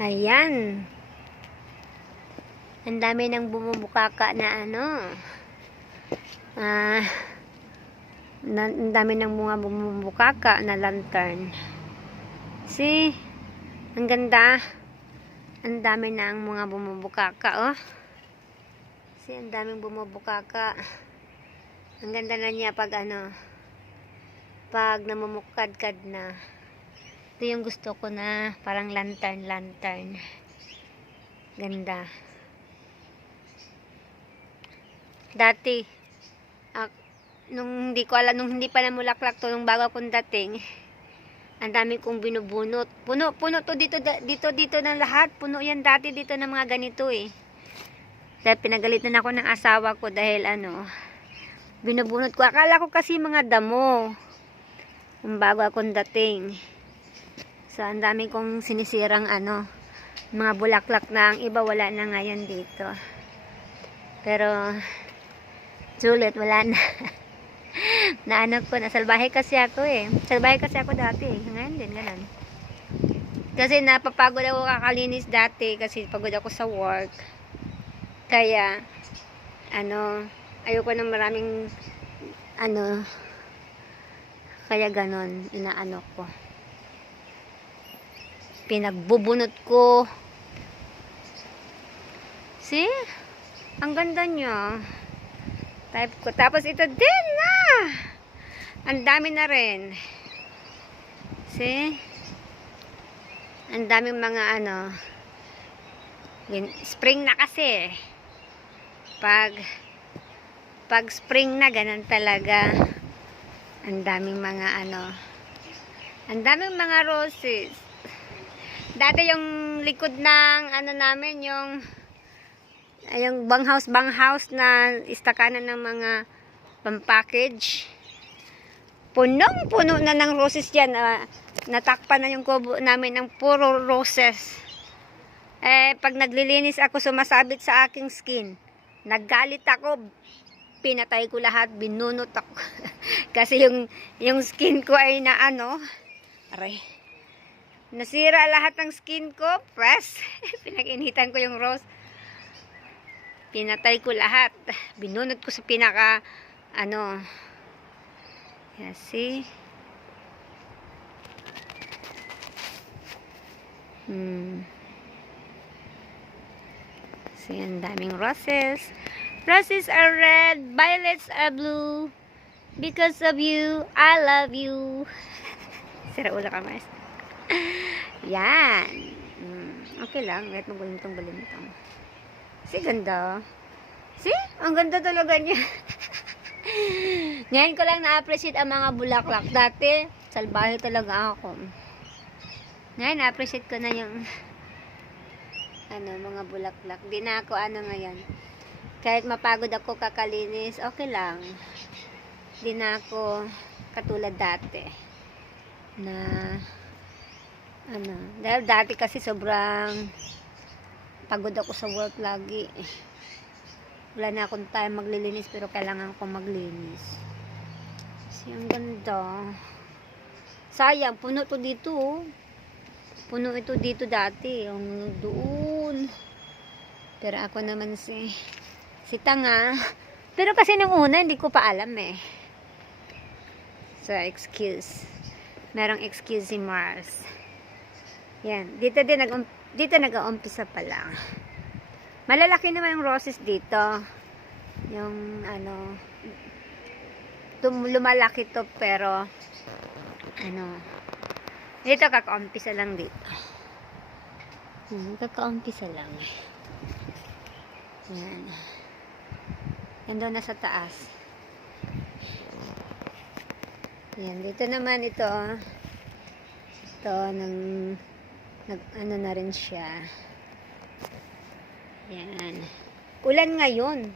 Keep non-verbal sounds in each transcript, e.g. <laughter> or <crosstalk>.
Ayan. Ang dami ng bumubukaka na ano. Ah, ang dami ng mga bumubukaka na lantern. See? Ang ganda. Ang dami na ang mga bumubukaka, oh. See, ang daming bumubukaka. Ang ganda na niya pag ano, pag namumukadkad na. Ito yung gusto ko na parang lantern, lantern. Ganda. Dati, ak- nung hindi ko alam, nung hindi pa namulaklak to, nung bago akong dating, ang dami kong binubunot. Puno, puno to dito, dito, dito ng lahat. Puno yan dati dito ng mga ganito eh. Dahil pinagalitan ako ng asawa ko dahil ano, binubunot ko. Akala ko kasi mga damo. Yung bago akong dating. So, ang dami kong sinisirang ano, mga bulaklak na ang iba wala na ngayon dito. Pero, sulit, wala na. <laughs> na ano ko, nasalbahe kasi ako eh. Salbahe kasi ako dati eh. Ngayon din, ganun. Kasi napapagod ako kakalinis dati kasi pagod ako sa work. Kaya, ano, ayoko ng maraming, ano, kaya ganon, inaano ko. Pinagbubunot ko. See? Ang ganda niya. Type ko. Tapos ito din na. Ang dami na rin. See? Ang daming mga ano. Spring na kasi. Pag pag spring na ganun talaga. Ang daming mga ano. Ang daming mga roses. Dati yung likod ng ano namin yung yung banghouse banghouse na istakanan ng mga pampackage. Punong puno na ng roses diyan. ah, natakpan na yung kubo namin ng puro roses. Eh pag naglilinis ako sumasabit sa aking skin. Naggalit ako, pinatay ko lahat, binunot ako. <laughs> Kasi yung yung skin ko ay na ano, aray. Nasira lahat ng skin ko, press. <laughs> Pinag-initan ko yung rose. Pinatay ko lahat. Binunot ko sa pinaka ano. Yeah, see? Hmm. See, ang daming roses. Roses are red, violets are blue. Because of you, I love you. <laughs> Sira ulo ka, Mars. Yan. Mm, okay lang. Kahit magulintong-bulintong. Si ganda. See? Ang ganda talaga niya. <laughs> Ngayon ko lang na-appreciate ang mga bulaklak. Dati, salbahe talaga ako. Ngayon, na-appreciate ko na yung ano, mga bulaklak. Di na ako ano ngayon. Kahit mapagod ako kakalinis, okay lang. Di na ako katulad dati. Na ano, dahil dati kasi sobrang pagod ako sa work lagi. Wala na akong time maglilinis pero kailangan ko maglinis. Kasi ang ganda. Sayang, puno to dito. oh. Puno ito dito dati. Yung doon. Pero ako naman si si tanga. Pero kasi nung una, hindi ko pa alam eh. So, excuse. Merong excuse si Mars. Yan. Dito din nag dito nag-uumpisa pa lang. Malalaki naman yung roses dito. Yung ano lumalaki to pero ano dito kakaumpisa lang dito. Hmm, kakaumpisa lang. Yan. Yan doon na sa taas. Yan. Dito naman ito. oh. Ito, nang, nag, ano na rin siya. Yan. Ulan ngayon.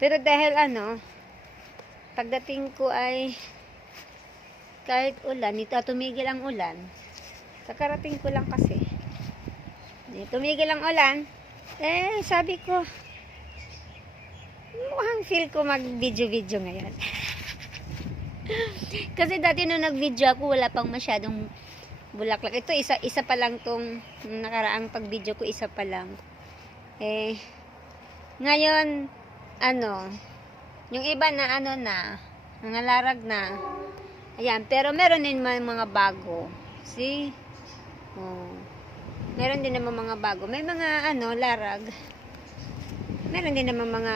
Pero dahil ano, pagdating ko ay kahit ulan, dito tumigil ang ulan. Kakarating ko lang kasi. Tumigil ang ulan. Eh, sabi ko, mukhang feel ko mag-video-video ngayon. <laughs> Kasi dati nung nag-video ako, wala pang masyadong bulaklak. Ito, isa, isa pa lang tong nakaraang pag-video ko, isa pa lang. Eh, ngayon, ano, yung iba na ano na, mga larag na. Ayan, pero meron din mga, mga bago. See? Oh. Meron din naman mga bago. May mga ano, larag. Meron din naman mga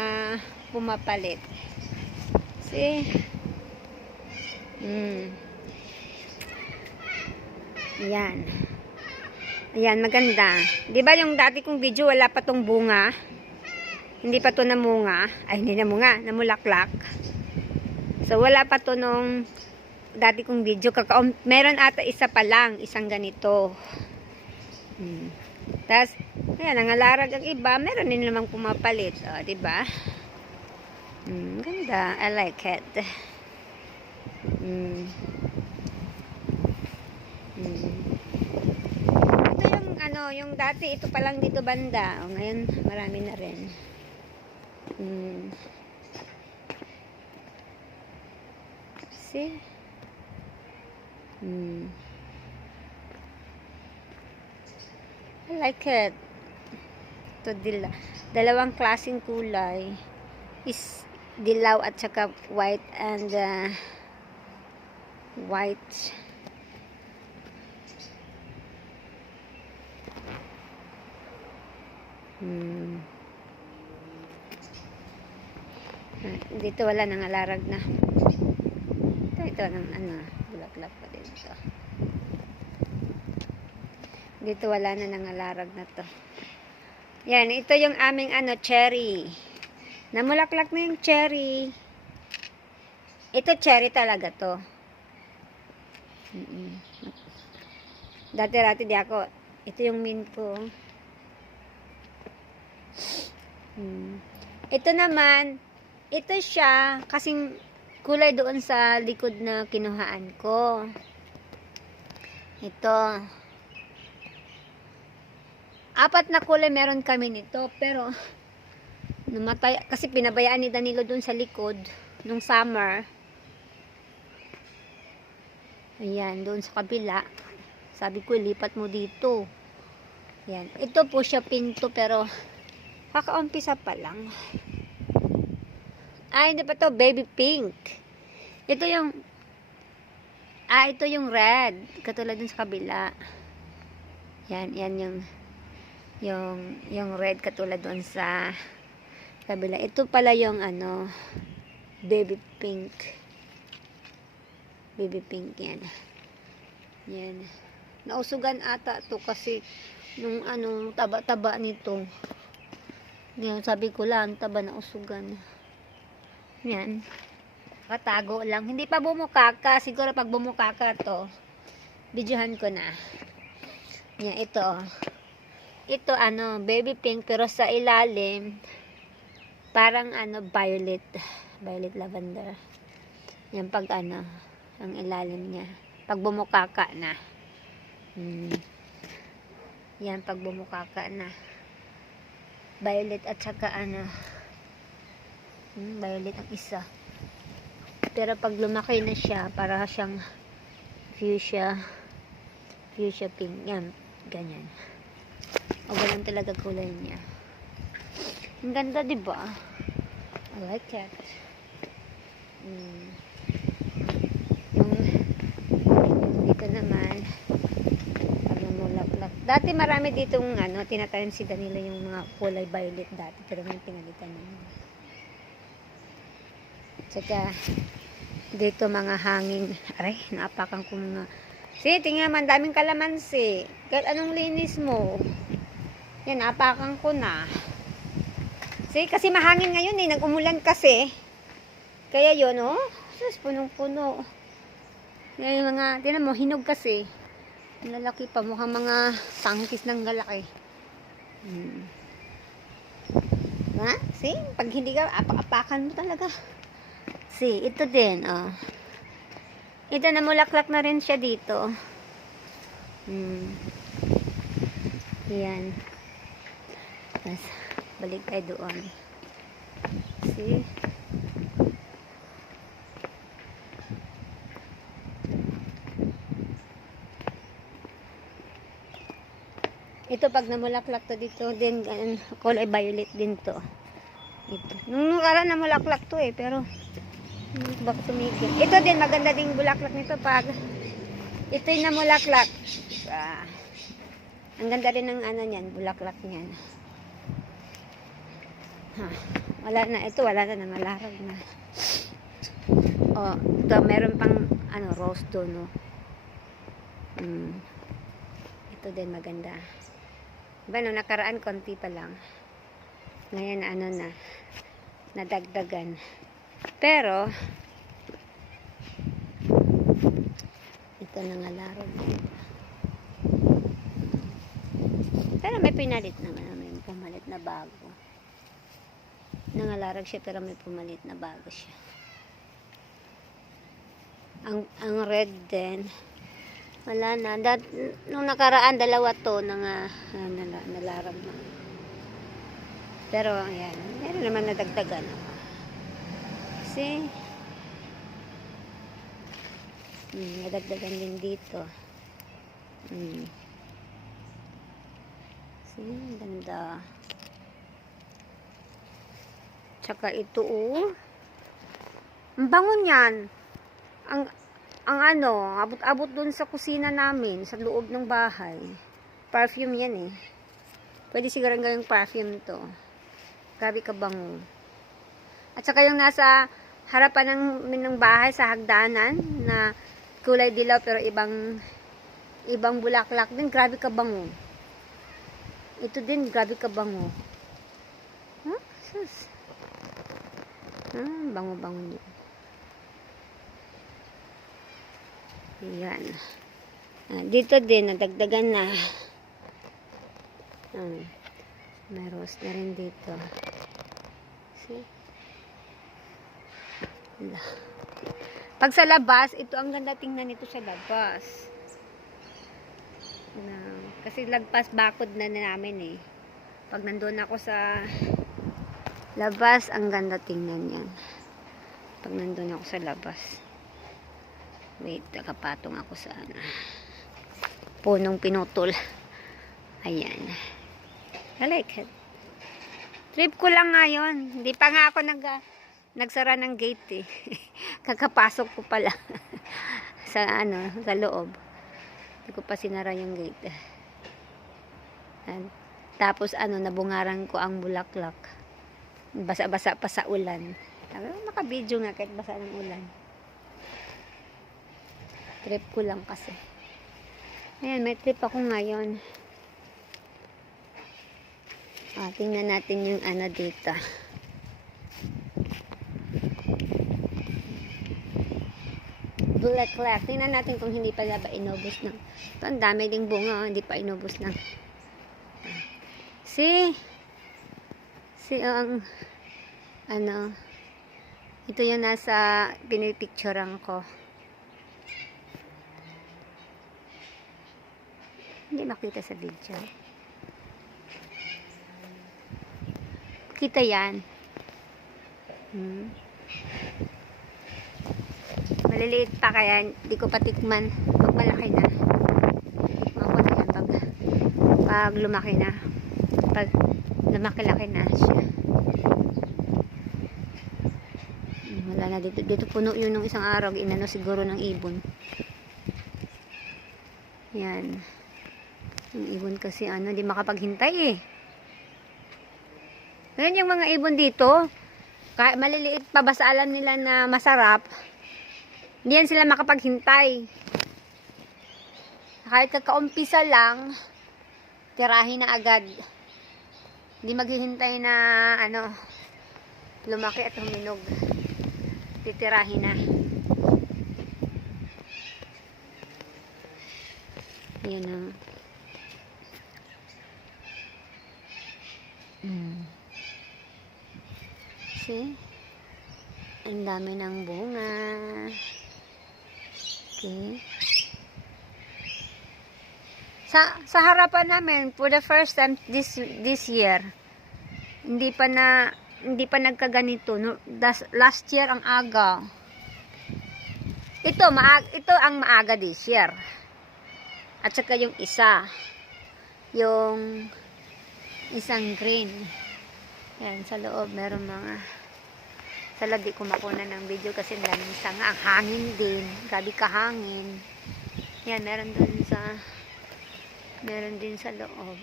pumapalit. See? Hmm. Ayan. Ayan, maganda. Di ba yung dati kong video, wala pa tong bunga? Hindi pa to namunga. Ay, hindi namunga. Namulaklak. So, wala pa to nung dati kong video. Kakaum meron ata isa pa lang. Isang ganito. Hmm. Tapos, ayan, nangalarag ang iba. Meron din namang pumapalit. O, di ba? Hmm, ganda. I like it. Hmm. Hmm. Ito yung ano, yung dati ito pa lang dito banda. O, ngayon marami na rin. Hmm. See? Hmm. I like it. Ito dila dalawang klaseng kulay is dilaw at saka white and uh, white Hmm. Ah, Dito wala nang alarag na. Ito, ito ng ano, bulaklak pa dito. Dito wala na nang alarag na to. Yan, ito yung aming ano, cherry. Namulaklak na yung cherry. Ito cherry talaga to. Mm-mm. Dati-dati di ako. Ito yung mint ko. Hmm. Ito naman, ito siya, kasing kulay doon sa likod na kinuhaan ko. Ito. Apat na kulay meron kami nito, pero <laughs> namatay, kasi pinabayaan ni Danilo doon sa likod, nung summer. Ayan, doon sa kabila. Sabi ko, lipat mo dito. Ayan. Ito po siya pinto, pero Kakaumpisa pa lang. Ah, hindi pa to. Baby pink. Ito yung Ah, ito yung red. Katulad dun sa kabila. Yan, yan yung yung yung red katulad dun sa kabila. Ito pala yung ano baby pink. Baby pink yan. Yan. Nausugan ata to kasi nung ano taba-taba nito. Ngayon, sabi ko lang, taba na usugan. Yan. Katago lang. Hindi pa bumukaka. Siguro pag bumukaka to, videohan ko na. Yan, ito. Ito, ano, baby pink, pero sa ilalim, parang, ano, violet. Violet lavender. Yan, pag, ano, ang ilalim niya. Pag bumukaka na. Hmm. Yan, pag bumukaka na violet at saka ano hmm, violet ang isa. Pero pag lumaki na siya para siyang fuchsia fuchsia pink yan ganyan. O ganun talaga kulay niya. Ang ganda diba I like it. Hmm. yung dito naman namulaklak. Dati marami ditong ano, tinatanim si Danilo yung mga kulay violet dati, pero may pinalitan na yun. Tsaka, dito mga hanging, aray, naapakan ko mga, si, tingnan man, daming kalamansi. Kahit anong linis mo. Yan, naapakan ko na. Si, kasi mahangin ngayon eh, nag-umulan kasi. Kaya yun, oh, sus, punong-puno. Ngayon mga, tinan mo, hinog kasi. Lalaki pa, mukhang mga sangkis ng lalaki. Hmm. Ha? See? Pag hindi ka, apak-apakan mo talaga. See, ito din, oh. Ito na mulaklak na rin siya dito. Hmm. Yan. Tapos, balik tayo doon. See? Ito pag namulaklak to dito, din ganun, kulay violet din to. Ito. Nung nakaraan namulaklak to eh, pero hmm, baka tumigil. Ito din, maganda ding bulaklak nito pag ito yung namulaklak. Ah, ang ganda rin ng ano niyan, bulaklak niyan. Ha, wala na, ito wala na, nangalarag na. Oh, ito meron pang ano, rose doon, no. Mm. Ito din maganda. Diba, no, nakaraan konti pa lang. Ngayon, ano na, nadagdagan. Pero, ito nangalarag. Pero may pinalit naman, may pumalit na bago. Nangalarag siya, pero may pumalit na bago siya. Ang, ang red din, wala na. Dat, nung nakaraan, dalawa to nang uh, nala, nalarag na. Pero, ayan. Meron naman nadagdagan. Kasi, hmm, nadagdagan din dito. Hmm. See, ang ganda. Tsaka ito, oh. Ang bango niyan. Ang, ang ano, abot-abot dun sa kusina namin, sa loob ng bahay. Perfume yan eh. Pwede siguro gawing perfume to. Grabe ka bango. At saka yung nasa harapan ng, ng bahay sa hagdanan na kulay dilaw pero ibang ibang bulaklak din. Grabe ka bango. Ito din, grabe ka bango. Huh? Sus. Ah, bango-bango niya. Ayan. Ah, dito din, nadagdagan na. Ah, may rose na rin dito. See? Wala. Pag sa labas, ito ang ganda tingnan nito sa labas. Na, kasi lagpas bakod na namin eh. Pag nandun ako sa labas, ang ganda tingnan yan. Pag nandun ako sa labas. Wait, nakapatong ako sa ano. Punong pinutol. Ayan. I like it. Trip ko lang ngayon. Hindi pa nga ako nag, nagsara ng gate eh. <laughs> Kakapasok ko pala. <laughs> sa ano, sa loob. Hindi ko pa sinara yung gate. Ayan. Tapos ano, nabungaran ko ang bulaklak. Basa-basa pa sa ulan. Sabi, makabidyo nga kahit basa ng ulan. Trip ko lang kasi. Ayan, may trip ako ngayon. Ah, tingnan natin yung ano dito. Bulaklak. Tingnan natin kung hindi pa ba inubos ng. Ito, ang dami ding bunga. oh, Hindi pa inubos ng. See, oh, ang ano, ito yung nasa pinipicturean ko. Hindi makita sa video. Kita yan. Hmm. Maliliit pa kaya hindi ko patikman pag malaki na. Na yan pag, pag lumaki na. Pag lumaki-laki na siya. Hmm, Wala na dito. Dito puno yun nung isang araw. Inano siguro ng ibon. Yan. Yung ibon kasi ano, di makapaghintay eh. Ngayon yung mga ibon dito, kahit maliliit pa basta alam nila na masarap, hindi yan sila makapaghintay. Kahit kakaumpisa lang, tirahin na agad. Hindi maghihintay na ano, lumaki at huminog. Titirahin na. Yan ang See? Ang dami ng bunga. Okay. Sa sa harapan namin for the first time this this year. Hindi pa na hindi pa nagkaganito. No, das, last year ang aga. Ito maag ito ang maaga this year. At saka yung isa. yung isang green. Yan, sa loob meron mga sa loob di ko makuna ng video kasi daming sanga. Ang hangin din. Gabi kahangin. Yan, meron dun sa meron din sa loob.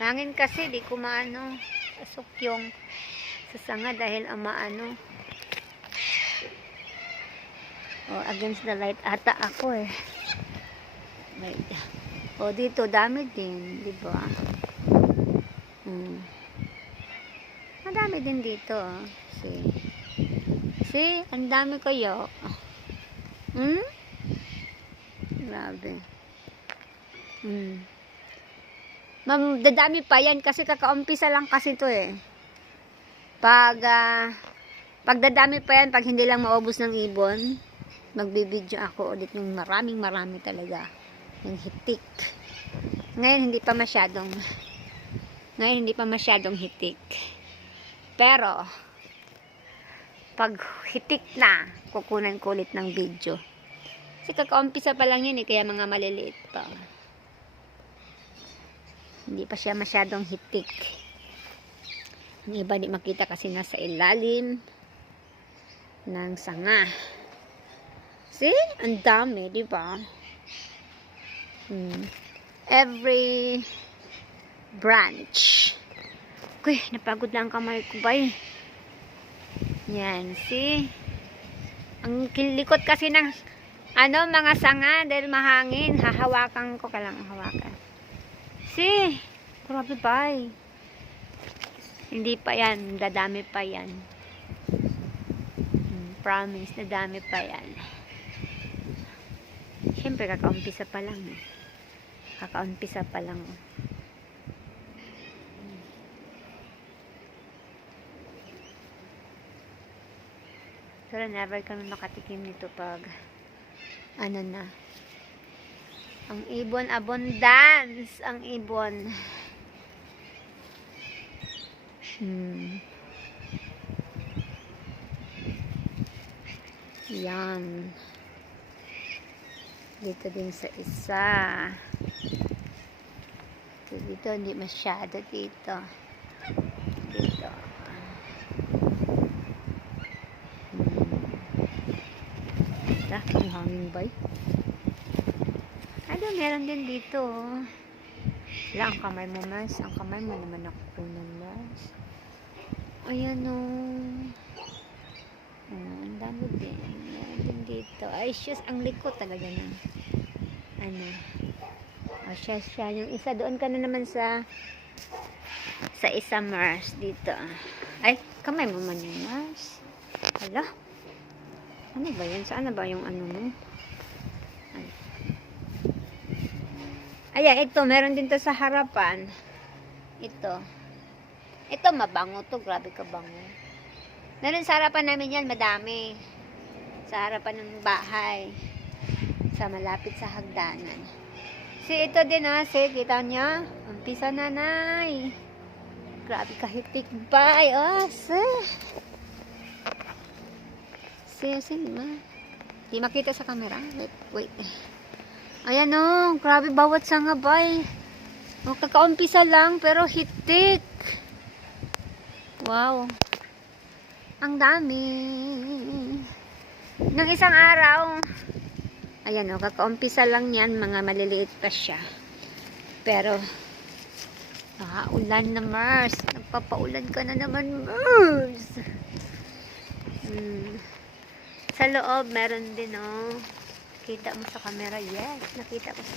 Hangin kasi di ko maano pasok yung sa sanga dahil ang maano oh, against the light ata ako eh. Wait. O dito dami din, di ba? Hmm. Madami din dito. ah. See. See, ang dami kayo. Hmm? Grabe. Hmm. Ma'am, dadami pa yan kasi kakaumpisa lang kasi to eh. Pag, ah, pag pa yan, pag hindi lang maubos ng ibon, magbibideo ako ulit ng maraming marami talaga. Ng hitik. Ngayon, hindi pa masyadong, ngayon, hindi pa masyadong hitik. Pero, pag hitik na, kukunan ko ulit ng video. Kasi kakaumpisa pa lang yun eh, kaya mga maliliit pa. Hindi pa siya masyadong hitik. Ang iba di makita kasi nasa ilalim ng sanga. See? Ang dami, di ba? Hmm. Every branch. Uy, napagod lang ang kamay ko ba eh. Yan, see? Ang kilikot kasi ng ano, mga sanga dahil mahangin. Hahawakan ko ka lang hawakan. See? Grabe ba. Hindi pa yan. Dadami pa yan. Hmm, promise, dadami pa yan. Siyempre, kakaumpisa pa lang. Eh. Kakaumpisa pa lang. oh. Pero never kami makatikim nito pag ano na. Ang ibon abundance. Ang ibon. Hmm. Yan. Dito din sa isa. Dito, dito hindi masyado dito. Dito. Ba? Ano, meron din dito. oh. Wala, ang kamay mo, mas. Ang kamay mo naman ako kunan, mas. Ayan, o. Oh, ang dami din. Meron din dito. Ay, shoes. Ang likot talaga ng ano. Oh, siya, siya. Yung isa, doon ka na naman sa sa isa Mars dito. Ay, kamay mo man yung Mars. Hala. Ano ba yan? Saan na ba yung ano mo? Ay. Ayan, ito. Meron din to sa harapan. Ito. Ito, mabango to. Grabe ka bango. Meron sa harapan namin yan. Madami. Sa harapan ng bahay. Sa malapit sa hagdanan. Si ito din ah. Si, kita niya? Umpisa nanay. Grabe kahitik ba? Oh, si. Si, si, ma. Di makita sa camera. Wait, wait. Ayan o, grabe bawat sanga bay. O, kakaumpisa lang, pero hitik. Wow. Ang dami. Nung isang araw, ayan o, kakaumpisa lang yan, mga maliliit pa siya. Pero, nakaulan na Mars. Nagpapaulan ka na naman Mars. Hmm. Sa loob, meron din oh. Kita mo sa camera. Yes, nakita ko sa